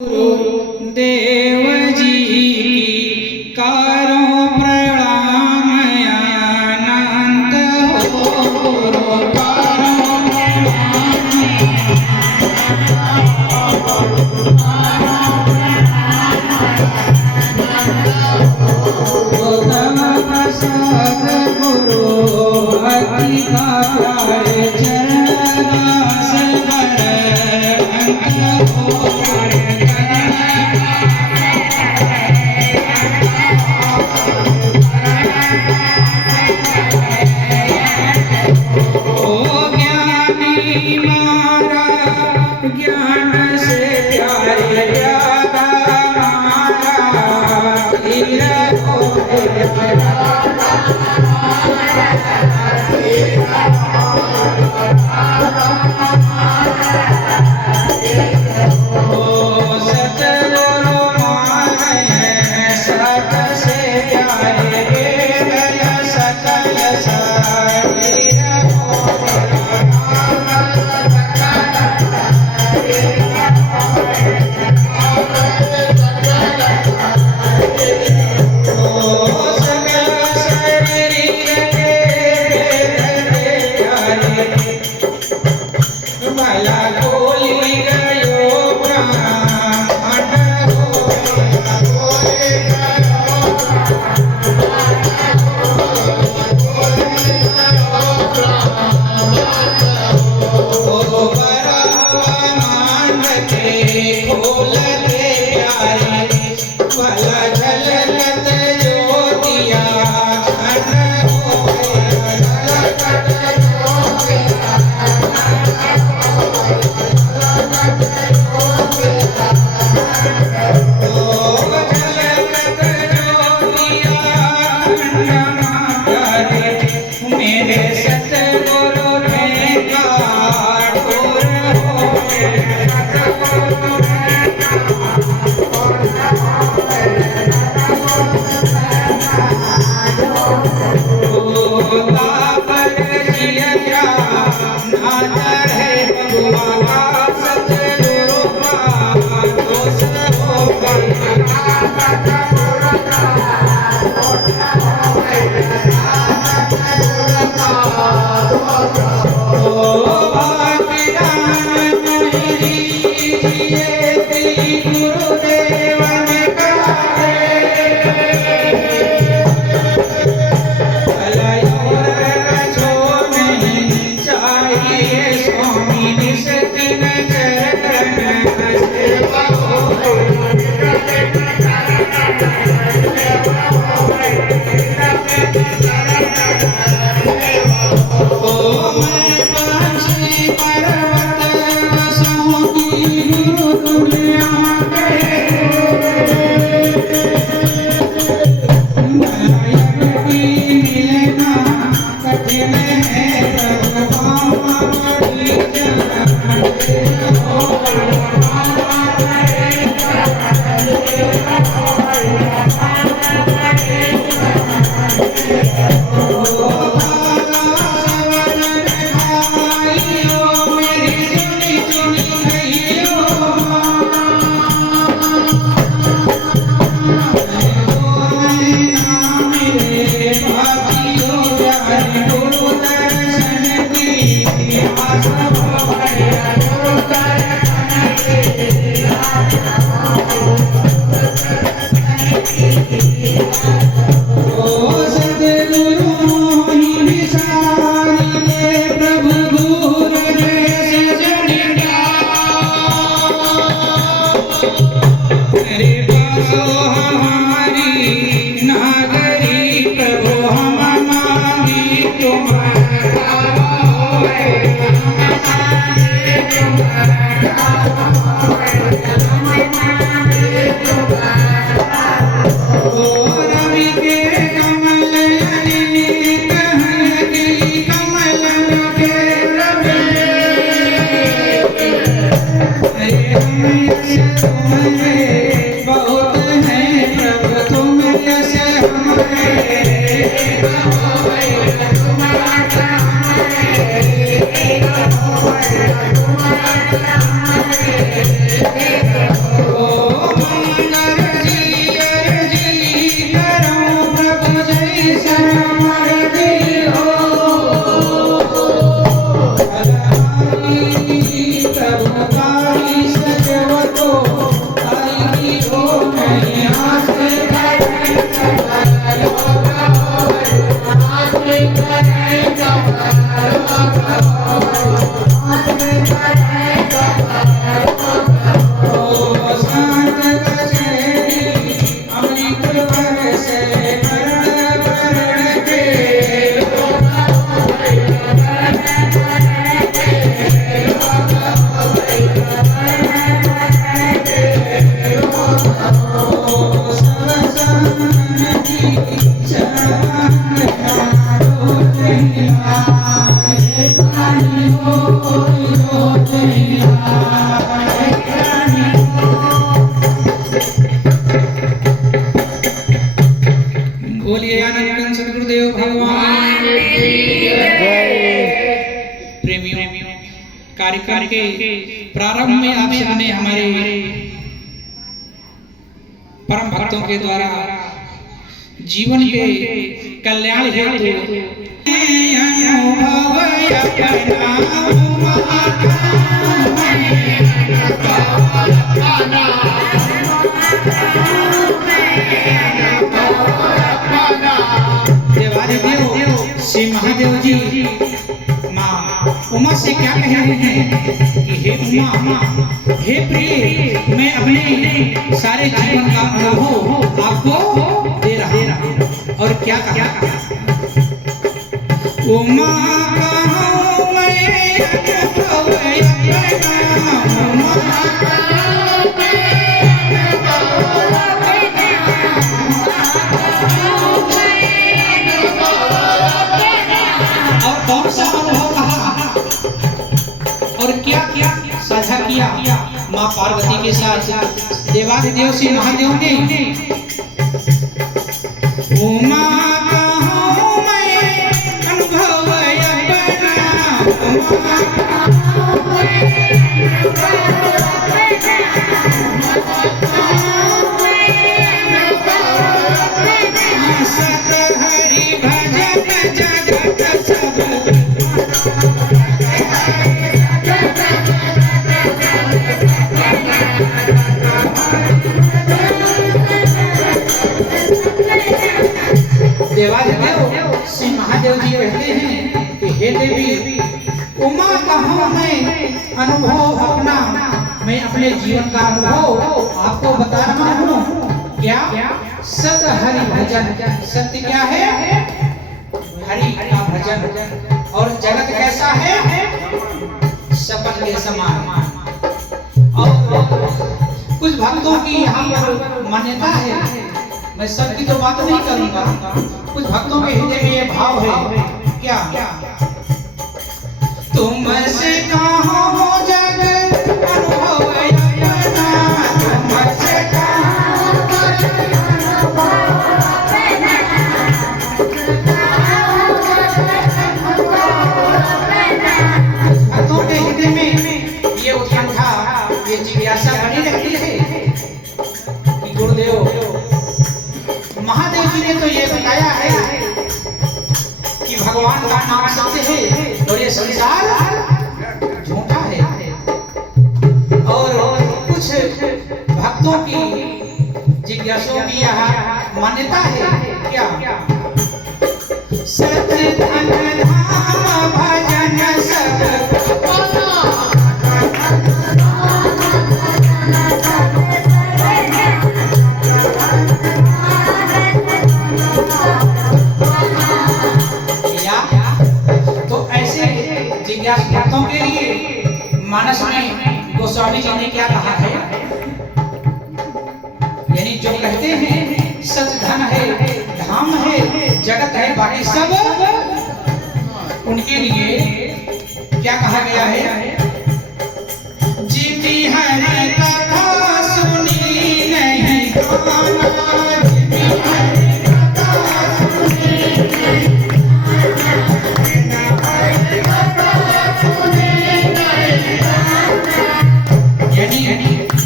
देव जी की करो प्रणाम अनंत हो गुरु करो प्रणाम प्रसाद गुरु अति प्यारे चरण दास बर अंत हो ज्ञान से प्यारे ज्यादा सतगुरु मारे सत से प्यारे गया सकल शरीर Oh कार्यक्रम के प्रारंभ में आप सबने हमारे परम भक्तों के द्वारा जीवन के कल्याण हेतु देवादिदेव श्री महादेव जी माँ उमा से क्या कह रहे हैं कि हे उमा, हे प्रिय, मैं अपने सारे जीवन का अनुभव आपको दे रहा हूँ। और क्या कहा? उमा कहूँ मैं और कौन सा अनुभव कहा और क्या क्या साझा किया माँ पार्वती के साथ देवादिदेव श्री महादेव ने? उमा कहूँ मैं अनुभव सत हरि भजन जगत सब देवादिदेव श्री महादेव जी कहते हैं कि हे देवी, उमा कहूँ मैं अनुभव अपना, मैं अपने जीवन का अनुभव आपको बता रहा हूँ। क्या? सत हरि भजन। सत्य क्या है? हरि का भजन। और जगत कैसा है? सपन के समान। और कुछ भक्तों की यहाँ पर मान्यता है, मैं सबकी तो बात नहीं करूंगा, कुछ भक्तों के हृदय में ये भाव है। क्या? तुमसे कहो जग अनुभव अपना, तुमसे भक्तों के हृदय में ये उत्कंठा, ये जिज्ञासा बनी रहती है कि गुरुदेव महादेव जी ने तो ये बताया है कि भगवान का नाम सत्य है और ये संसार झूठा है। और कुछ भक्तों की जिज्ञासुओं की यह मान्यता है। क्या? सत्य धन धाम भजन सब भक्तों के लिए मानस में गोस्वामी जी ने क्या कहा है? यानी जो कहते हैं सच धन है, धाम है, जगत है, बाकी सब उनके लिए क्या कहा गया है? जिति हरि कथा सुनी नहीं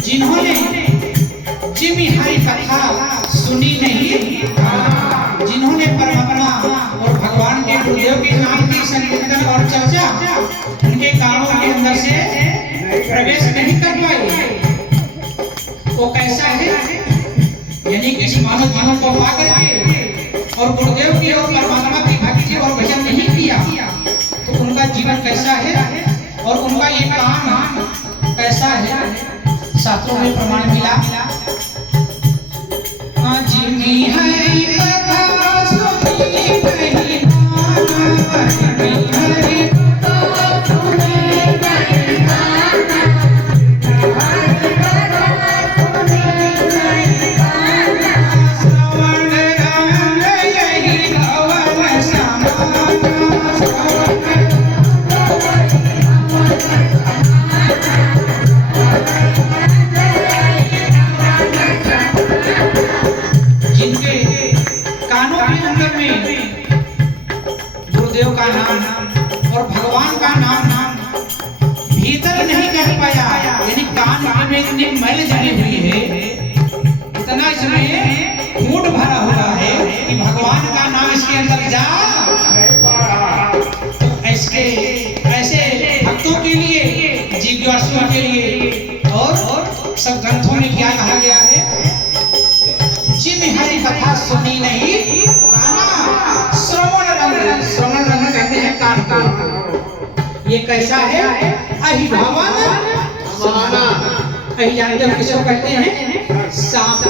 जिन्होंने जिमी हरि कथा सुनी नहीं, जिन्होंने परमात्मा और भगवान के गुरुदेव के नाम की संकीर्तन और चर्चा उनके कानों के अंदर से प्रवेश नहीं कर पाई, वो कैसा है? यानी किसी मानव जीवन को पा करके और गुरुदेव की और परमात्मा की भक्ति और भजन नहीं किया तो उनका जीवन कैसा है और उनका ये काम कैसा है? शास्त्रों में प्रमाण मिला। जिमी हरि कथा सुनी नहीं गुरुदेव का नाम और भगवान का नाम भीतर कर नहीं कह पाया, यानी कान में इतनी मैल जमी हुई है, इतना इसमें मूड भरा हुआ है कि भगवान का नाम इसके अंदर जा। तो ऐसे भक्तों के लिए, जिज्ञासुओं के लिए और सब ग्रंथों में क्या कहा गया है, जिन हरि कथा सुनी नहीं काना श्रवण रंग, श्रवण रंग कहते हैं कान को। ये कैसा है, अहिभावन समाना, अहि जानते हो किसको कहते हैं, सांप।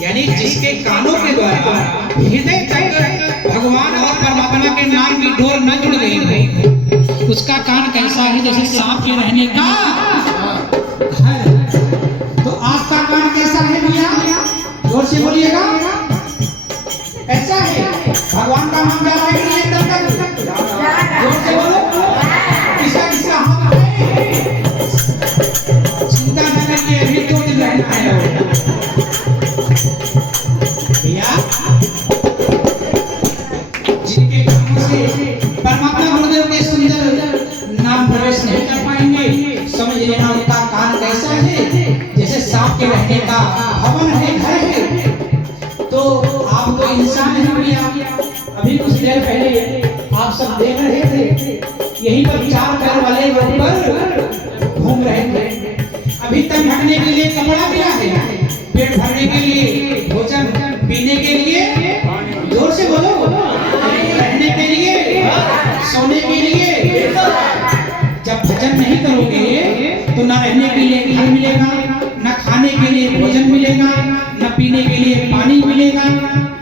यानी जिसके कानों के द्वारा हृदय तक भगवान और परमात्मा के नाम की डोर न जुड़ गई हो, उसका कान कैसा है, जैसे सांप के रहने का घर। तो आपका कान कैसा है भैया, जोर से बोलिएगा। ऐसा है, भगवान का नाम जा रहा है कि नहीं तब तक, जोर से बोलो। किसका किसका हाथ है, चिंता न करिए, अभी 2 दिन रहना है भैया। जिनके कानों से परमात्मा गुरुदेव के सुंदर नाम प्रवेश नहीं कर पाएंगे, समझ लेना उनका कान कैसा है, जैसे सांप के रहने का भवन है, घर है। तो आप तो इंसान है भैया। अभी कुछ देर पहले आप सब देख रहे थे, यहीं पर 4 पैर वाले ऊपर घूम रहे थे। अभी तक ढकने के लिए कपड़ा मिला है, पेट भरने के लिए भोजन, पीने के लिए, जोर से बोलो, रहने के लिए, सोने के लिए। जब भजन नहीं करोगे तो ना रहने के लिए घर मिलेगा, ना खाने के लिए भोजन मिलेगा, ना पीने के लिए पानी मिलेगा,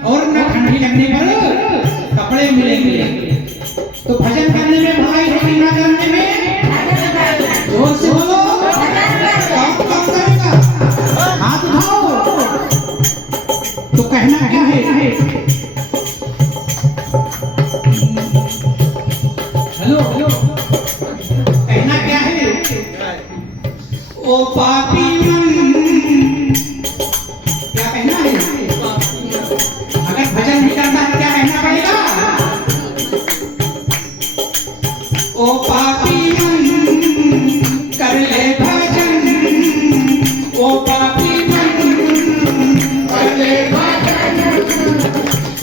और ना ठंडी लगने पर कपड़े मिलेंगे। तो भजन करने में भलाई होगी, ना करने में, जोर से बोलो, कौन करेगा, हाथ उठाओ। तो कहना क्या है, हेलो हेलो, कहना क्या है, ओ पापी मन, क्या कहना है, अगर भजन नहीं करना है क्या कहना पड़ेगा, ओ पापी मन कर ले भजन, ओ पापी मन कर ले भजन,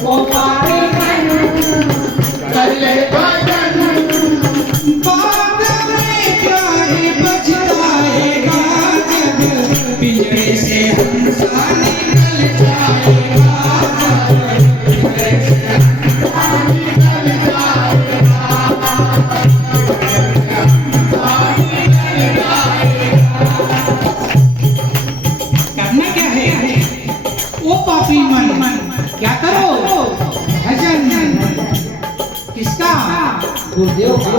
ओ पापी मन कर ले भजन, बाद में प्यारे बचताएगा जब पिंजरे से हंसा निकल जाएगा, पिंजरे से हंसा निकल करना क्या है, ओ पापी मन क्या करो, भजन। किसका, गुरुदेव का।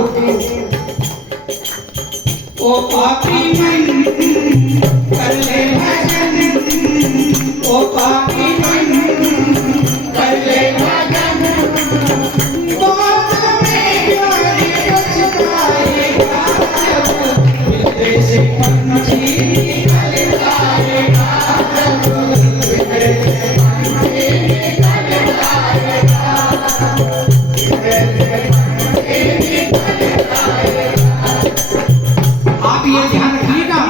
ओ पापी मन कर ले भजन, ओ पापी मन कर ले भजन, बाद में प्यारे बचताएगा जब हृदय से पंछी निकल जाएगा, जब हृदय से पंछी निकल जाएगा, हृदय से पंछी निकल जाएगा। आप ये ध्यान रखिएगा,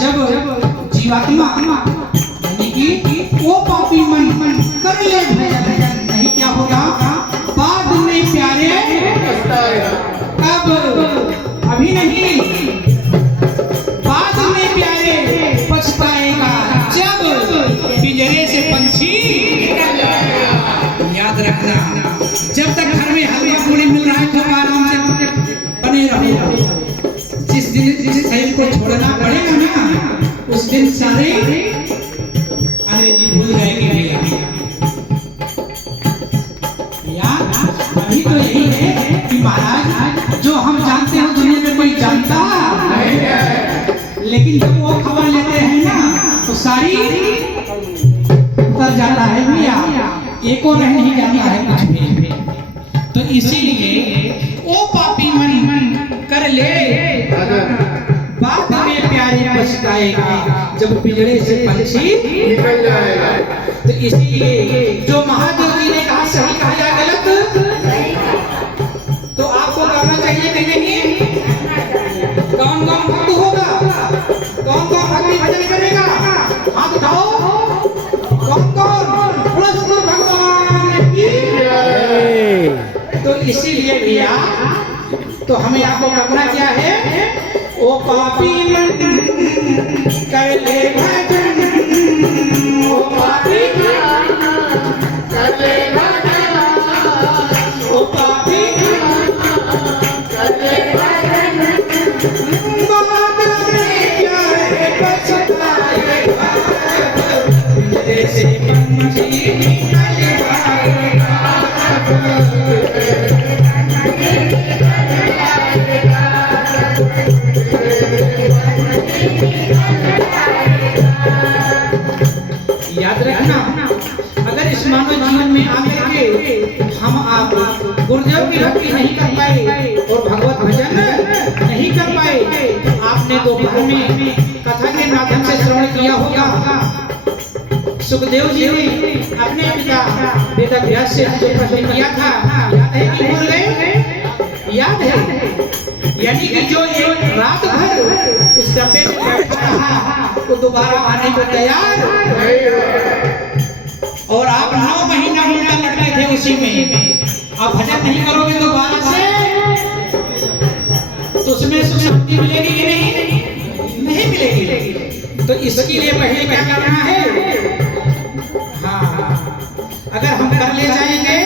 जब जीवात्मा यानी कि वो पापी मन कर ले भजन, नहीं क्या होगा, बाद में प्यारे, कब, अभी नहीं, बाद में प्यारे पछताएगा जब पिंजरे से पंछी निकल जाएगा। याद रखना, जब तक घर में हल्का पूरी मिल रहा है तो आराम से बने रहो। जिस दिन जिस शरीर को छोड़ना पड़ेगा ना, उस दिन सारे अंग्रेजी भूल जाएगी भैया। अभी तो यही है कि महाराज जो हम जानते हैं दुनिया में कोई जानता नहीं है, लेकिन जब वो खबर लेते हैं ना तो सारी उतर जाता है भैया, एको रह नहीं जाता है कुछ भी। तो इसीलिए ओ पापी मन कर ले, बाद में प्यारे पछताएगा जब पिंजरे से पंछी निकल जाएगा। तो इसीलिए जो महादेव जी ने कहा सही कहा या गलत, तो आपको करना चाहिए कि नहीं? आपको करना क्या है, ओ पापी मन कर ले भजन, ओ पापी मन कर ले भजन, ओ पापी मन कर ले भजन, बाद में क्या है पछताएगा, तेरे से पंछी निकल आएगा, याद रखना, अगर इस मानव जीवन में आकर के हम आप गुरुदेव की भक्ति नहीं कर पाए और भगवत भजन नहीं कर पाए, आपने दोपहर में कथा के माध्यम से श्रवण किया होगा, सुखदेव जी ने अपने पिता बेटा व्यास से जो प्रश्न किया था, याद है कि भूल गए? याद है, यानी कि जो एक रात भर उस डब्बे में बैठा रहा वो दोबारा आने को तैयार, और आप 9 महीना उल्टा लटके थे उसी में, आप भजन नहीं करोगे दोबारा से तो उसमें सुख शांति मिलेगी कि नहीं? नहीं मिलेगी। तो इसके लिए पहले क्या करना है, हाँ, अगर हम कर ले जाएंगे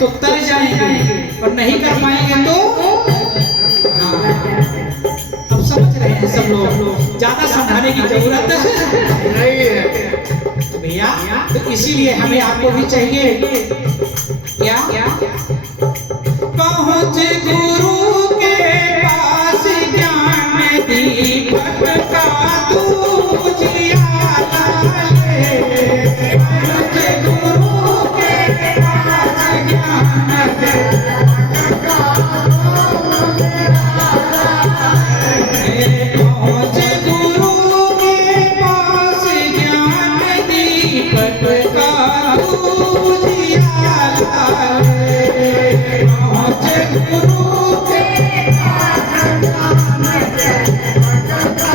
तो तर जाएंगे और नहीं कर पाएंगे तो अब समझ रहे हैं सब लोग, ज्यादा समझाने की जरूरत नहीं है तो भैया। तो इसीलिए हमें आपको भी चाहिए क्या, पहुंच गुरु के पास ज्ञान दीपक का तू उजियारा ले, पहुंच गुरु के पास ज्ञान दीपक का पहुंच गुरु के पास ज्ञान दीपक का उजियारा ले, पहुंच गुरु के पास ज्ञान दीपक का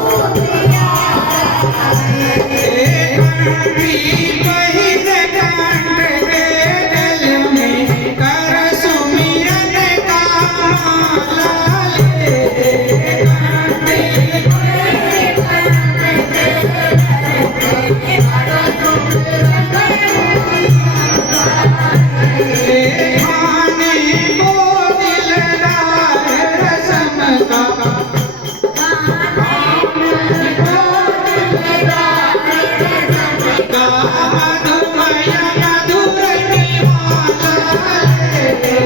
उजियारा ले, कंठी पहिर कंठ के गल में कर सुमिरन का माला ले, खाने को दिलदार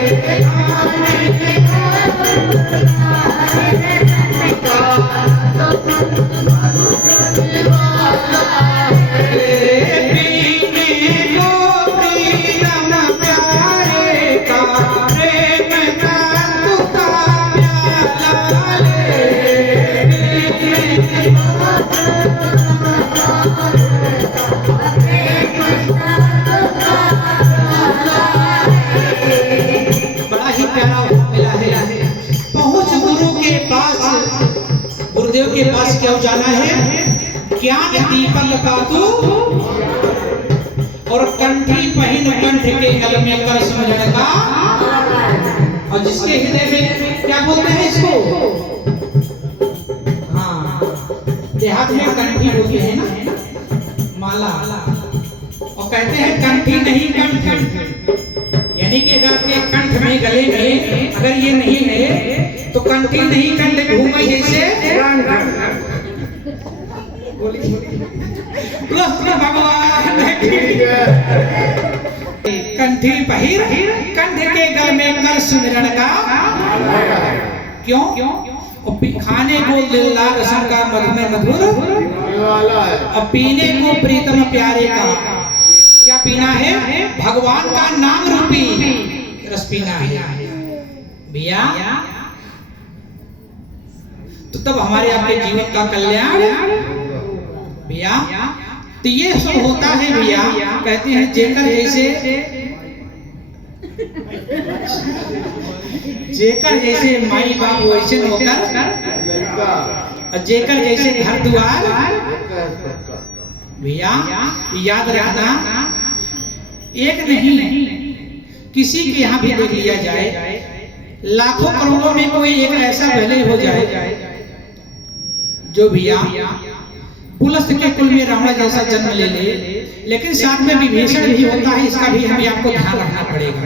रसम का, मधुमय मधुर निवाला गुरुदेव के पास क्या जाना है, ज्ञान दीपक का तू, और कंठी पहिन कंठ के गल में कर समझन का, और जिसके हृदय में क्या बोलते हैं इसको, हाँ, देहात में कंठी होती है ना माला, और कहते हैं कंठी नहीं कंठ, यानी कि अगर अपने कंठ में गले में अगर ये नहीं है तो कंठी नहीं कंठ घूमे जैसे भगवान कंठी पहिर कंठ के गल में कर सुमिरन का, क्यों? खाने को दिलदार रसम का मधुमय मधुर, और पीने को प्रीतम प्यारे का, क्या पीना है? भगवान का नाम रूपी रस पीना है भैया। तो तब हमारे आपके जीवन का कल्याण भैया। तो ये सब होता है भैया, कहते हैं जेकर जैसे माई बाप वैसे होकर, और जेकर जैसे घर द्वार भैया। याद रखना, एक नहीं किसी के यहाँ भी देख लिया जाए, लाखों करोड़ों में कोई एक ऐसा भले हो जाए जो भैया पुलस्त के कुल में रावण जैसा जन्म ले ले, लेकिन साथ में विभीषण भी होता है, इसका भी हमें आपको ध्यान रखना पड़ेगा।